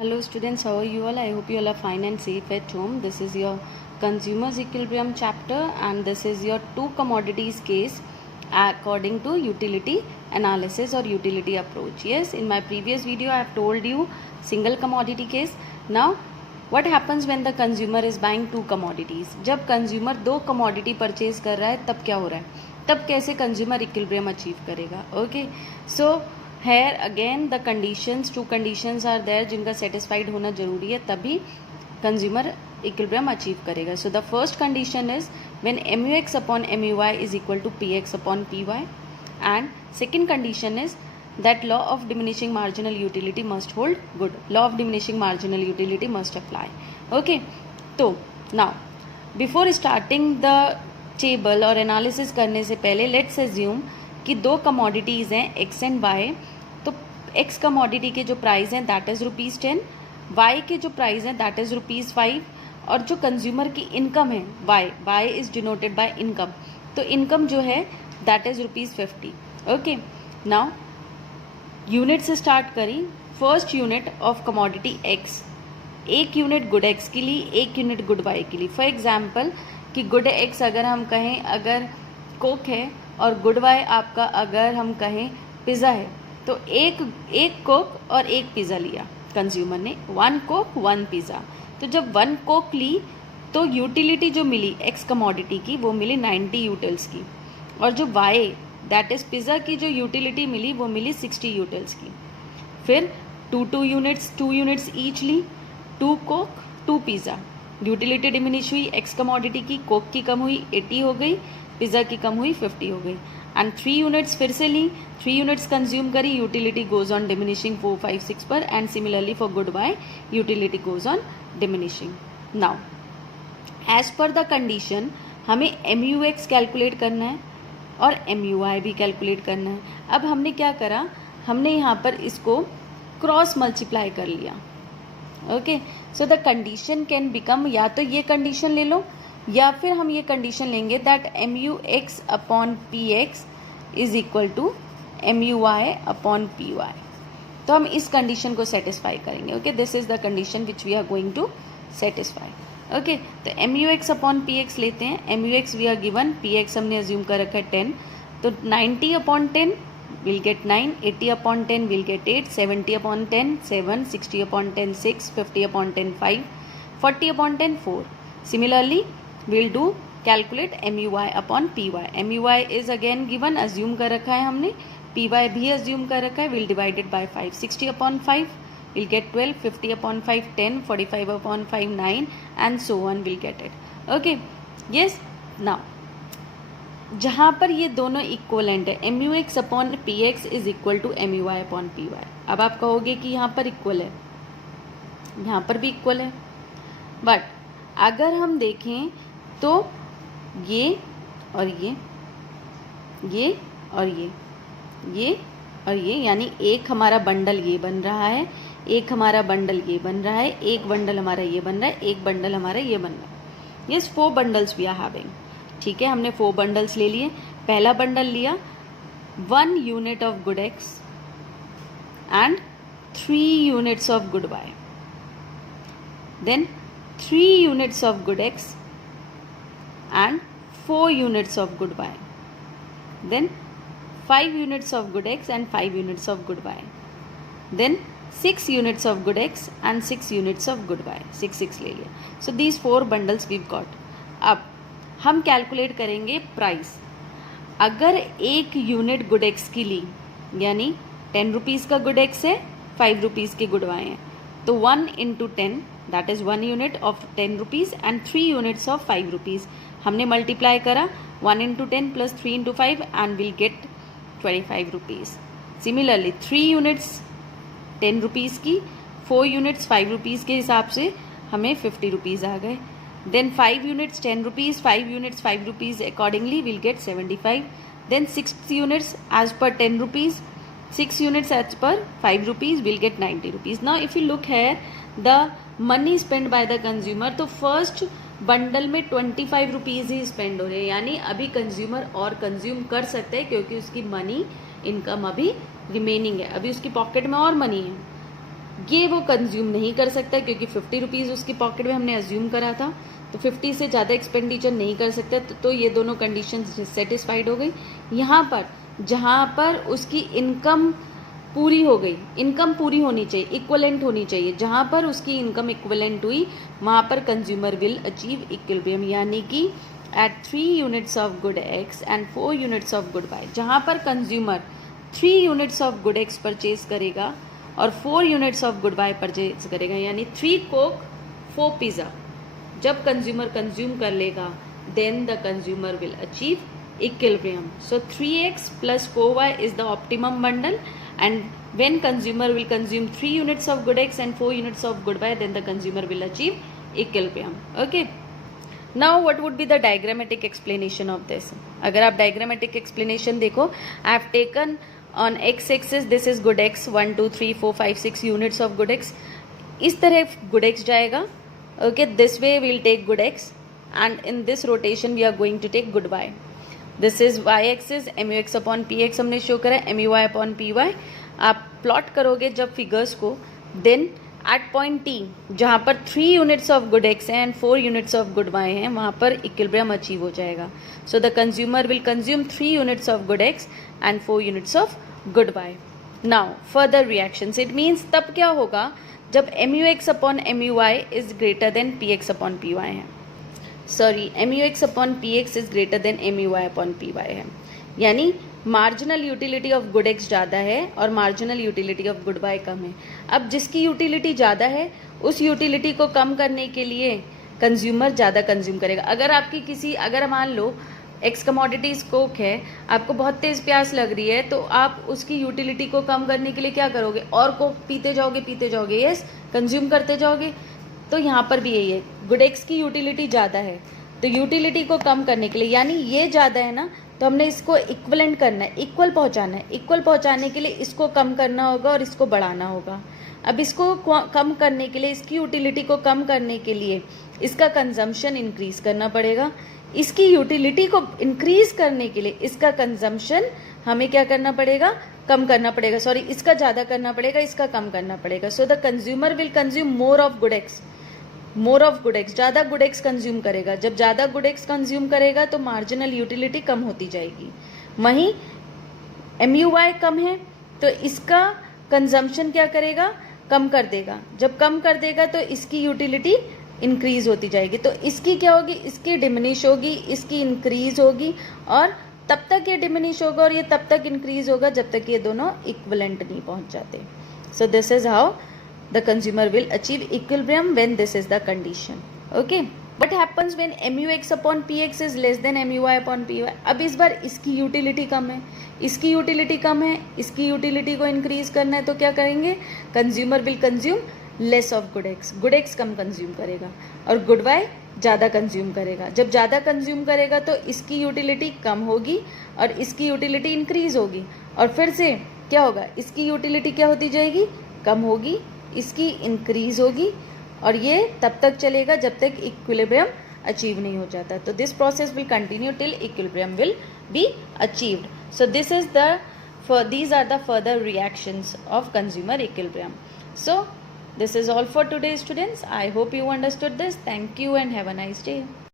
Hello students, how are you all? I hope you all are fine and safe at home. This is your Consumers Equilibrium chapter and this is your two commodities case according to utility analysis or utility approach. Yes, in my previous video I have told you single commodity case. Now what happens when the consumer is buying two commodities? जब consumer दो commodity purchase कर रहा है तब क्या हो रहा है? तब कैसे consumer equilibrium achieve करेगा? Okay, so here again the conditions, two conditions are there जिनका satisfied होना जरूरी है तभी consumer equilibrium achieve करेगा. So the first condition is when MUX upon MUY is equal to PX upon PY, and second condition is that law of diminishing marginal utility must hold good. Law of diminishing marginal utility must apply. Okay, तो now before starting the table और analysis करने से पहले let's assume कि दो commodities हैं x and Y. तो x commodity के जो प्राइस हैं दैट इज़ ₹10, वाई के जो प्राइस हैं दैट इज़ ₹5, और जो कंज्यूमर की इनकम है y is denoted by income. तो इनकम जो है that is ₹50. Okay, now unit से स्टार्ट करी. First unit of commodity x, एक यूनिट गुड एक्स के लिए, एक यूनिट गुड वाई के लिए. फॉर एग्जाम्पल कि गुड एक्स अगर हम कहें अगर कोक है और गुड वाई आपका अगर हम कहें पिज़्ज़ा है, तो एक कोक और एक पिज़्ज़ा लिया कंज्यूमर ने, 1 कोक 1 पिज़्ज़ा. तो जब 1 कोक ली तो यूटिलिटी जो मिली एक्स कमोडिटी की वो मिली 90 यूटिल्स की, और जो वाई दैट इज़ पिज़्ज़ा की जो यूटिलिटी मिली वो मिली 60 यूटिल्स की. फिर 2 यूनिट्स ईच ली, 2 कोक 2 पिज़्ज़ा. यूटिलिटी डिमिनिश हुई एक्स कमोडिटी की, कोक की कम हुई 80 हो गई, पिज़्ज़ा की कम हुई 50 हो गई. एंड 3 यूनिट्स फिर से ली, 3 यूनिट्स कंज्यूम करी, यूटिलिटी गोज ऑन डिमिनिशिंग 4, 5, 6 पर. And similarly for good y utility goes on diminishing. Now as per the condition हमें MUX कैलकुलेट करना है और MUI भी कैलकुलेट करना है. अब हमने क्या करा, हमने यहाँ पर इसको क्रॉस मल्टीप्लाई कर लिया. Okay, so the condition can become, या तो ये कंडीशन ले लो या फिर हम ये कंडीशन लेंगे that MUX upon PX is equal to MUI upon PY. तो हम इस कंडीशन को सेटिस्फाई करेंगे. Okay, this is the condition which we are going to satisfy. Okay, तो MUX अपॉन PX लेते हैं. MUX we are given, PX हमने assume कर रखा है 10. तो 90 upon 10 will get 9, 80 upon 10 will get 8, 70 upon 10 7, 60 upon 10 6, 50 upon 10 5, 40 upon 10 4. Similarly we'll do calculate MUI upon PY. MUI is again given, assume कर रखा है हमने, PY भी assume कर रखा है. we'll divide it by 5, 60 upon 5 we'll get 12, 50 upon 5 10, 45 upon 5 9 and so on we'll get it. Okay, yes. now जहाँ पर ये दोनों इक्वलेंट है, MUX upon PX is equal to MUI upon PY. अब आप कहोगे कि यहाँ पर इक्वल है, यहाँ पर भी इक्वल है, बट अगर हम देखें तो ये और ये और ये और ये, यानी एक हमारा बंडल ये बन रहा है, एक हमारा बंडल ये बन रहा है, एक बंडल हमारा ये बन रहा है, एक बंडल हमारा ये बन रहा है. Yes, 4 bundles we are having. ठीक है, हमने 4 बंडल्स ले लिए. पहला बंडल लिया 1 unit of good x and 3 units of good y, then 3 units of good X and 4 units of good Y, then 5 units of good X and 5 units of good Y, then 6 units of good X and 6 units of good Y. 6 ले लिया. So these 4 bundles we've got. अब हम calculate करेंगे price. अगर एक unit good x की ली, यानी 10 rupees का गुड एक्स है, 5 रुपीज़ के गुड वाई हैं, तो 1 into 10 that is 1 unit of 10 rupees and 3 units of 5 rupees. हमने मल्टीप्लाई करा 1 into 10 plus 3 into 5 and we'll get 25 rupees. Similarly 3 units 10 rupees की, 4 units 5 rupees के हिसाब से हमें 50 rupees आ गए. Then 5 units 10 rupees, 5 units 5 rupees, accordingly we'll get 75. Then 6 units as per 10 rupees, 6 units as per 5 rupees, we'll get 90 rupees. Now if you look here the money spent by the consumer, तो first bundle में 25 rupees ही spend हो रहे हैं, यानी अभी consumer और consume कर सकते हैं क्योंकि उसकी मनी इनकम अभी रिमेनिंग है, अभी उसकी पॉकेट में और मनी है. ये वो कंज्यूम नहीं कर सकता क्योंकि 50 रुपीज़ उसकी पॉकेट में हमने अज्यूम करा था, तो 50 से ज़्यादा एक्सपेंडिचर नहीं कर सकता। तो ये दोनों कंडीशन सेटिस्फाइड हो गई। यहाँ पर जहाँ पर उसकी इनकम पूरी हो गई, इनकम पूरी होनी चाहिए, इक्वलेंट होनी चाहिए, जहाँ पर उसकी इनकम इक्वलेंट हुई वहाँ पर कंज्यूमर विल अचीव इक्विलिब्रियम, यानी कि at 3 units of good x and 4 units of good y, जहाँ पर consumer 3 units of good x purchase करेगा और 4 units of good y purchase करेगा, यानी 3 कोक 4 पिज़्ज़ा जब कंज्यूमर कंज्यूम कर लेगा, then the consumer will achieve equilibrium. So 3x plus 4y is the optimum bundle, and when consumer will consume 3 units of good x and 4 units of good y, then the consumer will achieve equilibrium. Okay. Now what would be the diagrammatic explanation of this? अगर आप diagrammatic explanation देखो, I have taken on x axis this is good x 1 2 3 4 5 6 units of good x. इस तरह good x जाएगा. Okay, this way we will take good x, and in this rotation we are going to take good y. This is y axis M U X upon P X हमने show करा, M U Y upon P Y. आप plot करोगे जब figures को, then eight point T जहाँ पर 3 units of good X हैं and 4 units of good Y हैं, वहाँ पर इक्विलिब्रियम अचीव हो जाएगा। So the consumer will consume 3 units of good x and 4 units of good Y. Now further reactions, it means तब क्या होगा जब M U X upon M U Y is greater than P X upon P Y है, sorry M U X upon P x is greater than M U Y upon P Y है, यानी marginal utility of good X ज़्यादा है और marginal utility of good Y कम है। अब जिसकी यूटिलिटी ज़्यादा है उस यूटिलिटी को कम करने के लिए कंज्यूमर ज़्यादा कंज्यूम करेगा। अगर आपकी किसी, अगर मान लो एक्स कमोडिटीज कोक है, आपको बहुत तेज़ प्यास लग रही है, तो आप उसकी यूटिलिटी को कम करने के लिए क्या करोगे, और कोक पीते जाओगे, यस, कंज्यूम करते जाओगे। तो यहाँ पर भी यही है, गुड एक्स की यूटिलिटी ज़्यादा है, तो यूटिलिटी को कम करने के लिए, यानी ये ज़्यादा है ना, तो हमने इसको इक्वलेंट करना है, इक्वल पहुँचाना है। इक्वल पहुँचाने के लिए इसको कम करना होगा और इसको बढ़ाना होगा। अब इसको कम करने के लिए, इसकी यूटिलिटी को कम करने के लिए इसका कंजम्पशन इंक्रीज़ करना पड़ेगा। इसकी यूटिलिटी को इंक्रीज़ करने के लिए इसका कंजम्पशन हमें क्या करना पड़ेगा, कम करना पड़ेगा। सॉरी, इसका ज़्यादा करना पड़ेगा, इसका कम करना पड़ेगा। सो the consumer will consume more of good X, ज़्यादा गुड एक्स कंज्यूम करेगा। जब ज़्यादा गुड एक्स कंज्यूम करेगा तो मार्जिनल यूटिलिटी कम होती जाएगी। वहीं एम यू वाई कम है तो इसका कंजम्पशन क्या करेगा, कम कर देगा। जब कम कर देगा तो इसकी यूटिलिटी इंक्रीज होती जाएगी। तो इसकी क्या होगी, इसकी डिमिनिश होगी, इसकी इंक्रीज होगी, और तब तक ये डिमिनिश होगा और ये तब तक इंक्रीज होगा जब तक ये दोनों इक्विवेलेंट नहीं पहुंच जाते। So this is how the consumer will achieve equilibrium when this is the condition. Okay, what happens when MUX upon PX is less than MUY upon PY? अब इस बार इसकी यूटिलिटी कम है, इसकी यूटिलिटी कम है, इसकी यूटिलिटी को इंक्रीज करना है, तो क्या करेंगे, consumer will consume less of good x come consume करेगा और गुड वाई ज़्यादा कंज्यूम करेगा। जब ज़्यादा कंज्यूम करेगा तो इसकी यूटिलिटी कम होगी और इसकी यूटिलिटी इंक्रीज होगी, और फिर से क्या होगा, इसकी यूटिलिटी क्या होती जाएगी, कम होगी, इसकी इंक्रीज होगी, और ये तब तक चलेगा जब तक इक्विलिब्रियम अचीव नहीं हो जाता। तो this process will continue till equilibrium will be achieved. So this is these are the further reactions of consumer equilibrium. So this is all for today, students. I hope you understood this. Thank you and have a nice day.